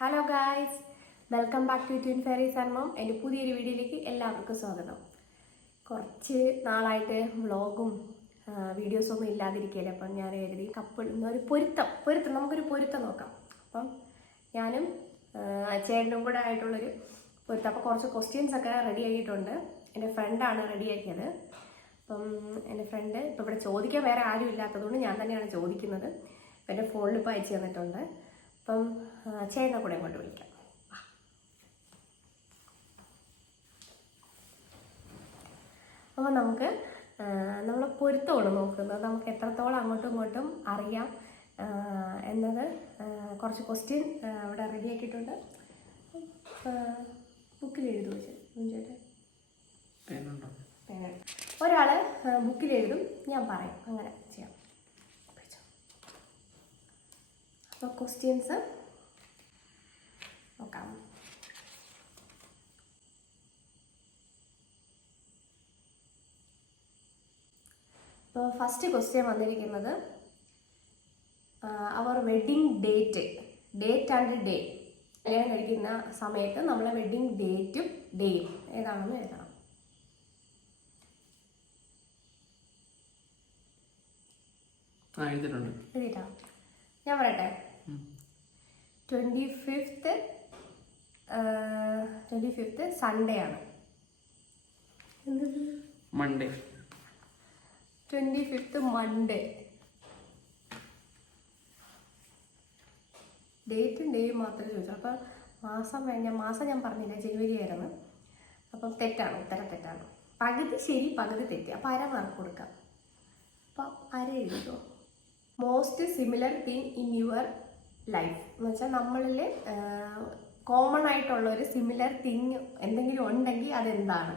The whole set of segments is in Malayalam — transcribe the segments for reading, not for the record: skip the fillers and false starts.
Hello guys, welcome back to Twin Fairies and mom. എൻ്റെ പുതിയൊരു വീഡിയോയിലേക്ക് എല്ലാവർക്കും സ്വാഗതം. കുറച്ച് നാളായിട്ട് വ്ളോഗും വീഡിയോസൊന്നും ഇല്ലാതിരിക്കുകയല്ലേ. അപ്പം ഞാൻ എഴുതി ഒരു പൊരുത്തം നമുക്കൊരു പൊരുത്തം നോക്കാം. അപ്പം ഞാനും ചേട്ടനും കൂടെ ആയിട്ടുള്ളൊരു പൊരുത്തം. അപ്പോൾ കുറച്ച് ക്വസ്റ്റ്യൻസൊക്കെ റെഡി ആക്കിയിട്ടുണ്ട്. എൻ്റെ ഫ്രണ്ടാണ് റെഡിയാക്കിയത്. അപ്പം എൻ്റെ ഫ്രണ്ട് ഇപ്പോൾ ഇവിടെ ചോദിക്കാൻ വേറെ ആരും ഇല്ലാത്തതുകൊണ്ട് ഞാൻ തന്നെയാണ് ചോദിക്കുന്നത്. എൻ്റെ ഫോണിൽ ഇപ്പോൾ അയച്ചു തന്നിട്ടുണ്ട്. അപ്പം ചേട്ടനെ കൂടെ ഇങ്ങോട്ട് വിളിക്കാം. അപ്പോൾ നമുക്ക് നമ്മൾ പൊരുത്തമാണ് നോക്കുന്നത്. നമുക്ക് എത്രത്തോളം അങ്ങോട്ടും ഇങ്ങോട്ടും അറിയാം എന്നത് കുറച്ച് ക്വസ്റ്റ്യൻ ഇവിടെ റെഡിയാക്കിയിട്ടുണ്ട്. ബുക്കിൽ എഴുതും ചേട്ടൻ. ഒരാൾ ബുക്കിൽ എഴുതും, ഞാൻ പറയും, അങ്ങനെ ചെയ്യാം. അപ്പോൾ ക്വസ്റ്റ്യൻസ് നോക്കാം. അപ്പോൾ ഫസ്റ്റ് ക്വസ്റ്റ്യൻ വന്നിരിക്കുന്നത് അവർ വെഡ്ഡിങ് ഡേറ്റ് ആൻഡ് ഡേ. കല്യാണം കഴിക്കുന്ന സമയത്ത് നമ്മളെ വെഡ്ഡിങ് ഡേറ്റും ഡേയും ഏതാണെന്ന് എഴുതണം. എഴുതിട്ടാ ഞാൻ പറയട്ടെ. 25th സൺഡേ ആണ്. മൺഡേ. 25th Monday. ഡേറ്റും ഡേയും മാത്രമേ ചോദിച്ചു. അപ്പം മാസം ഞാൻ പറഞ്ഞില്ല, ജനുവരി ആയിരുന്നു. അപ്പം തെറ്റാണ്, ഉത്തരം തെറ്റാണ്. പകുതി ശരി പകുതി തെറ്റി. അപ്പം അര മാർക്ക് കൊടുക്കാം. അപ്പം അര എഴുതിക്കോ. Most similar thing in your life എന്ന് വെച്ചാൽ നമ്മളിൽ കോമൺ ആയിട്ടുള്ള ഒരു സിമിലർ തിങ് എന്തെങ്കിലും ഉണ്ടെങ്കിൽ അതെന്താണ്?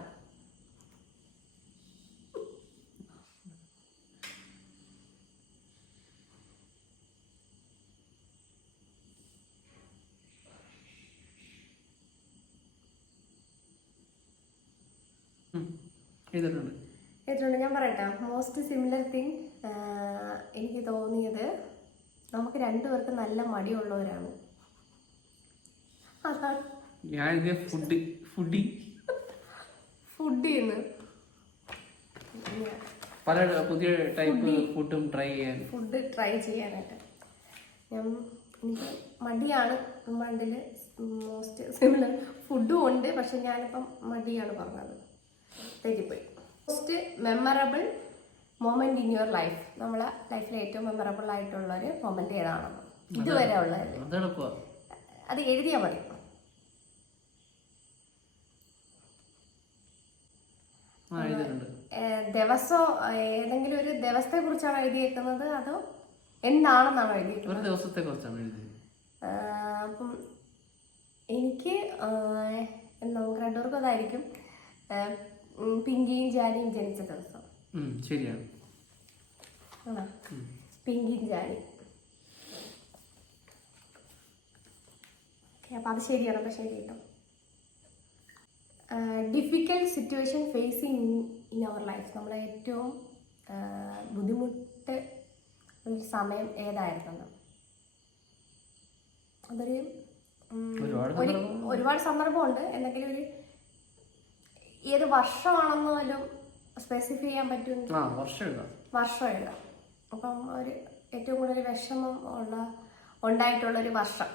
ഞാൻ പറയട്ടെ. മോസ്റ്റ് സിമിലർ തിങ് എനിക്ക് തോന്നിയത് നമുക്ക് രണ്ടുപേർക്ക് നല്ല മടിയുള്ളവരാണ്. ഫുഡ് ട്രൈ ചെയ്യാനായിട്ട് എനിക്ക് മടിയാണ്. മണ്ടിൽ മോസ്റ്റ് സിമിലർ ഫുഡും ഉണ്ട്, പക്ഷെ ഞാനിപ്പം മടിയാണ് പറഞ്ഞത്, തെറ്റിപ്പോയി. Most memorable moment in your life. നമ്മളെ ലൈഫിലെ ഏറ്റവും മെമ്മറബിൾ ആയിട്ടുള്ള ഒരു മൊമെന്റ് ഏതാണെന്ന് ഇതുവരെ ഉള്ളത് അത് എഴുതിയാൽ മതി. ദിവസം ഏതെങ്കിലും ഒരു ദിവസത്തെ കുറിച്ചാണ് എഴുതിയേക്കുന്നത് അതോ എന്താണെന്നാണോ എഴുതിയിരിക്കുന്നത്? അപ്പം എനിക്ക് നമുക്ക് രണ്ടുപേർക്കും അതായിരിക്കും. പിങ്കിയും ജാനിയും ജനിച്ച ദിവസം. ശരിയാണ്. പിങ്കിയും ജാനി. അപ്പൊ അത് ശരിയാണ്. അപ്പൊ ശരി കേട്ടോ. Difficult situation facing in our life. നമ്മളെ ഏറ്റവും ബുദ്ധിമുട്ട് ഒരു സമയം ഏതായിരുന്നു? അതൊരു ഒരുപാട് സന്ദർഭമുണ്ട്. എന്തെങ്കിലും ഒരു ഏത് വർഷമാണെന്ന് വല്ലതും സ്പെസിഫൈ ചെയ്യാൻ പറ്റുമെങ്കിൽ വർഷം എഴുതാം. അപ്പം ഒരു ഏറ്റവും കൂടുതൽ വിഷമം ഉണ്ടായിട്ടുള്ളൊരു വർഷം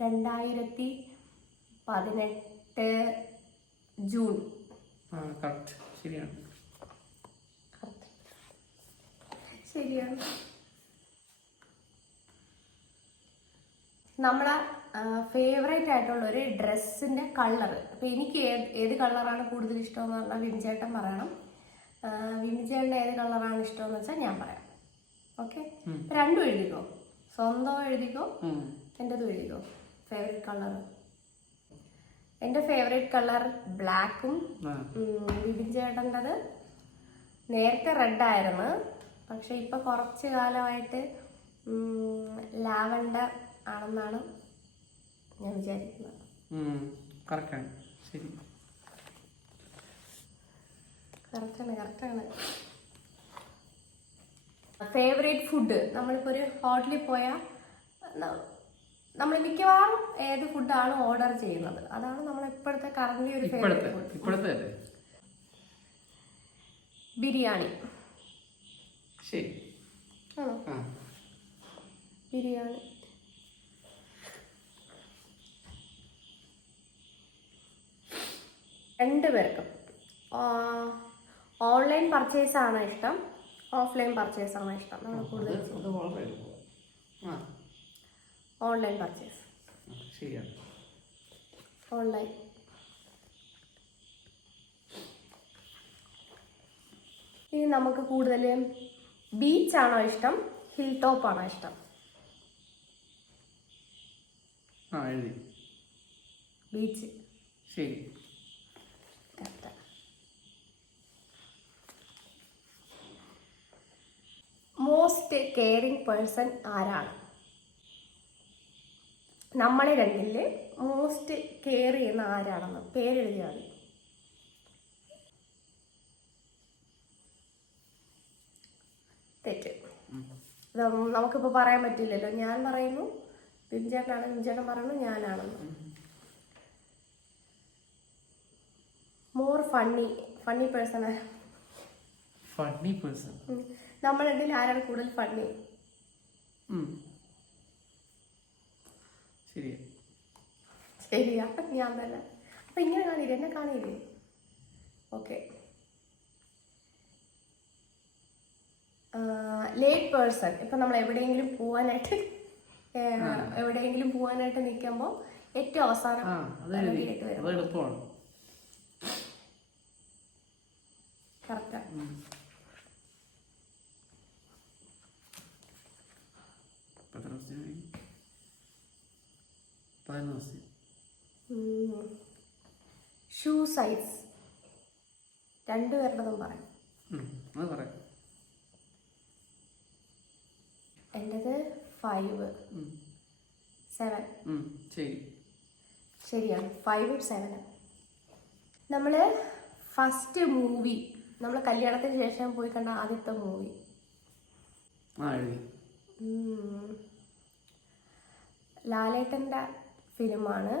2018 ജൂൺ. ശരിയാണ്. നമ്മളെ ഫേവറേറ്റ് ആയിട്ടുള്ള ഒരു ഡ്രസ്സിന്റെ കളർ. അപ്പൊ എനിക്ക് ഏത് കളറാണ് കൂടുതൽ ഇഷ്ടമെന്ന് പറഞ്ഞാൽ വിമിചേട്ടൻ പറയണം. വിമിചേട്ടൻ്റെ ഏത് കളറാണ് ഇഷ്ടമെന്ന് വെച്ചാൽ ഞാൻ പറയാം. ഓക്കെ, രണ്ടും എഴുതിക്കോ. സ്വന്തം എഴുതിക്കോ, എൻ്റെതും എഴുതിക്കോ. Favourite colour. എൻ്റെ ഫേവറേറ്റ് കളർ ബ്ലാക്കും. വിമിചേട്ടൻ്റെത് നേരത്തെ റെഡ് ആയിരുന്നു, പക്ഷെ ഇപ്പൊ കുറച്ച് കാലമായിട്ട് ലാവൻഡർ ആണെന്നാണ് ഞാൻ വിചാരിക്കുന്നത്. കറക്റ്റാണ്. Favourite food. നമ്മളിപ്പോൾ ഒരു ഹോട്ടലിൽ പോയാൽ നമ്മൾ മിക്കവാറും ഏത് ഫുഡാണ് ഓർഡർ ചെയ്യുന്നത്, അതാണ് നമ്മൾ ഇപ്പോഴത്തെ കറന്റ് ഒരു ഫേവറേറ്റ് ഫുഡ്. ഇപ്പോഴത്തെ ബിരിയാണി. ശരി. ആണോ? ബിരിയാണി. രണ്ടുപേർക്കും ഓൺലൈൻ പർച്ചേസ് ആണോ ഇഷ്ടം, ഓഫ്ലൈൻ പർച്ചേസ് ആണോ ഇഷ്ടം? നമ്മൾ കൂടുതൽ ഓൺലൈൻ പർച്ചേസ്. ഓൺലൈൻ. ഇനി നമുക്ക് കൂടുതൽ ബീച്ചാണോ ഇഷ്ടം, ഹിൽ ടോപ്പ് ആണോ ഇഷ്ടം? ബീച്ച്. ശരി. മോസ്റ്റ് കെയറിങ് പേഴ്സൺ ആരാണ്? നമ്മളെ രണ്ടില് മോസ്റ്റ് കെയർ ചെയ്യുന്ന ആരാണെന്ന് പേരെഴുതിയാൽ മതി. തെറ്റ്. നമുക്കിപ്പോൾ പറയാൻ പറ്റില്ലല്ലോ. ഞാൻ പറയുന്നു ബിൻചേട്ടനാണ്, ബിൻചേട്ടൻ പറയുന്നു ഞാനാണെന്ന്. More funny person. Funny person. നമ്മളിതിൽ ആരാണ് കൂടുതൽ ഫണ്ണി? ശരിയാ, ഞാൻ തന്നെ. അപ്പൊ ഇങ്ങനെ കാണില്ലേ, എന്നെ കാണില്ലേ? ഓക്കെ. Late person. ഇപ്പൊ നമ്മൾ എവിടെയെങ്കിലും പോവാനായിട്ട് നിൽക്കുമ്പോൾ ഏറ്റവും അവസാനം കറക്റ്റാ. ഷൂ സൈസ് രണ്ടുപേരുടേതും പറയാം. എൻ്റെത് 5, 7. ശരിയാണ്, 5, 7. നമ്മൾ ഫസ്റ്റ് മൂവി, നമ്മൾ കല്യാണത്തിന് ശേഷം പോയി കണ്ട ആദ്യത്തെ മൂവി? ലാലേട്ടൻ്റെ ഫിലിമാണ്.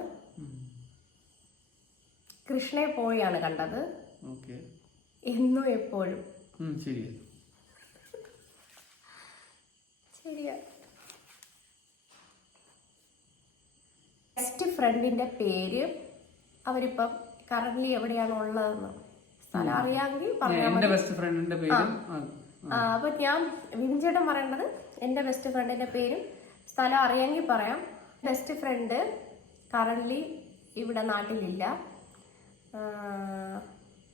കൃഷ്ണയെ പോയാണ് കണ്ടത്. എന്നും എപ്പോഴും. ശരിയാ. ബെസ്റ്റ് ഫ്രണ്ടിന്റെ പേര്, അവരിപ്പം കറന്റ് എവിടെയാണ് ഉള്ളതെന്ന് സ്ഥലം അറിയാമെങ്കിൽ പറയാം. അപ്പൊ ഞാൻ വിൻചേട്ടൻ പറയേണ്ടത് എന്റെ ബെസ്റ്റ് ഫ്രണ്ടിന്റെ പേരും സ്ഥലം അറിയാമെങ്കിൽ പറയാം. ബെസ്റ്റ് ഫ്രണ്ട് കറന്റ് ഇവിടെ നാട്ടിലില്ല,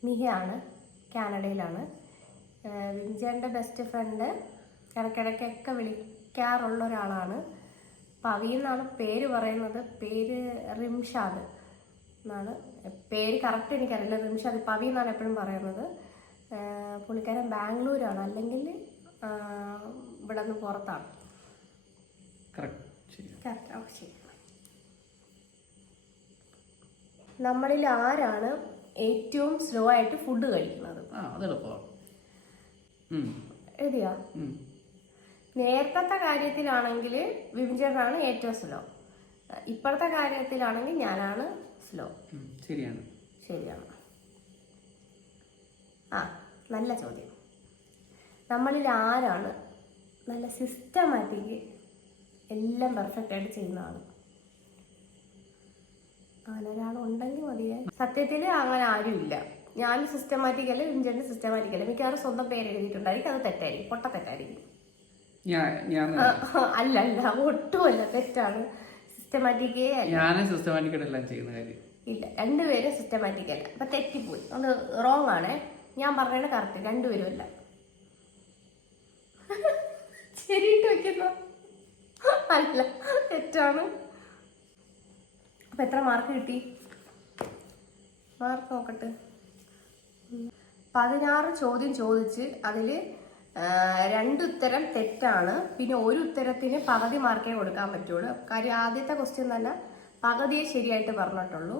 മിഹയാണ്, കാനഡയിലാണ്. വിൻചേട്ടൻ്റെ ബെസ്റ്റ് ഫ്രണ്ട് ഇടയ്ക്കിടയ്ക്കൊക്കെ വിളിക്കാറുള്ള ഒരാളാണ്. പവി എന്നാണ് പേര് പറയുന്നത്. പേര് റിംഷാദ് എന്നാണ് പേര്. കറക്റ്റ് എനിക്കറിയില്ല. റിംഷാദ്, പവി എന്നാണ് എപ്പോഴും പറയുന്നത്. പുള്ളിക്കാരൻ ബാംഗ്ലൂരാണ്, അല്ലെങ്കിൽ ഇവിടെ നിന്ന് പുറത്താണ്. ശരി. നമ്മളിൽ ആരാണ് ഏറ്റവും സ്ലോ ആയിട്ട് ഫുഡ് കഴിക്കുന്നത്? എഴുതിയാ? നേരത്തെ കാര്യത്തിലാണെങ്കിൽ വിൻചേട്ടനാണ് ഏറ്റവും സ്ലോ. ഇപ്പോഴത്തെ കാര്യത്തിലാണെങ്കിൽ ഞാനാണ് സ്ലോ. ശരിയാണ്. നല്ല ചോദ്യം. നമ്മളിൽ ആരാണ് നല്ല സിസ്റ്റമാറ്റിക് എല്ലാം പെർഫെക്റ്റ് ആയിട്ട് ചെയ്യുന്ന ആള്? അങ്ങനെ ഒരാളുണ്ടെങ്കിൽ മതിയേ. സത്യത്തിൽ അങ്ങനെ ആരുമില്ല. ഞാൻ സിസ്റ്റമാറ്റിക് അല്ല, വിൻചേട്ടൻ സിസ്റ്റമാറ്റിക് അല്ല. മിക്കവാറും സ്വന്തം പേര് എഴുതിയിട്ടുണ്ടായിരിക്കും. അത് തെറ്റായിരിക്കും, പൊട്ട തെറ്റായിരിക്കും. അല്ല, ഒട്ടുമല്ല, തെറ്റാണ്. സിസ്റ്റമാറ്റിക്കേ ഇല്ല. രണ്ടുപേരും സിസ്റ്റമാറ്റിക് അല്ല. അപ്പൊ തെറ്റിപ്പോയി, അത് റോങ് ആണേ. ഞാൻ പറഞ്ഞത് കറക്റ്റ്, രണ്ടുപേരും അല്ല. ശരിയിട്ട് വെക്കുന്നു. അല്ല, തെറ്റാണ്. അപ്പൊ എത്ര മാർക്ക് കിട്ടി? മാർക്ക് നോക്കട്ടെ. 16 ചോദ്യം ചോദിച്ച് അതിൽ 2 ഉത്തരം തെറ്റാണ്. പിന്നെ ഒരു ഉത്തരത്തിന് പകുതി മാർക്കേ കൊടുക്കാൻ പറ്റുള്ളൂ. കാര്യം ആദ്യത്തെ ക്വസ്റ്റ്യൻ തന്നെ പകുതിയെ ശരിയായിട്ട് പറഞ്ഞിട്ടുള്ളൂ.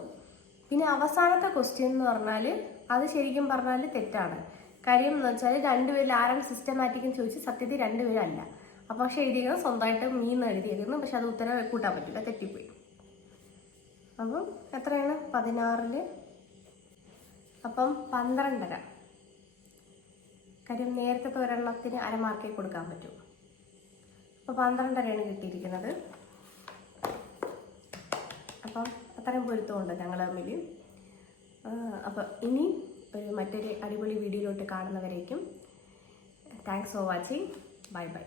പിന്നെ അവസാനത്തെ ക്വസ്റ്റ്യൻ എന്ന് പറഞ്ഞാൽ അത് ശരിക്കും പറഞ്ഞാൽ തെറ്റാണ്. കാര്യം എന്ന് വെച്ചാൽ രണ്ടുപേരിൽ ആരാണ് സിസ്റ്റമാറ്റിക് എന്ന് ചോദിച്ച് സത്യത്തിൽ രണ്ടുപേരും അല്ല. അപ്പോൾ പക്ഷേ എഴുതിയത് സ്വന്തമായിട്ട് മീൻ എഴുതിയേക്കുന്നു, പക്ഷെ അത് ഉത്തരം കൂട്ടാൻ പറ്റില്ല, തെറ്റിപ്പോയി. അപ്പം എത്രയാണ് 16-ൽ അപ്പം 12.5. കാര്യം നേരത്തെ ഒരെണ്ണത്തിന് അരമാർക്കേ കൊടുക്കാൻ പറ്റൂ. അപ്പോൾ 12.5 കിട്ടിയിരിക്കുന്നത്. അപ്പം അത്രയും പൊരുത്തമുണ്ട് ഞങ്ങൾ തമ്മിൽ. അപ്പോൾ ഇനി മറ്റൊരു അടിപൊളി വീഡിയോയിലോട്ട് കാണുന്നവരേക്കും thanks for watching. Bye by.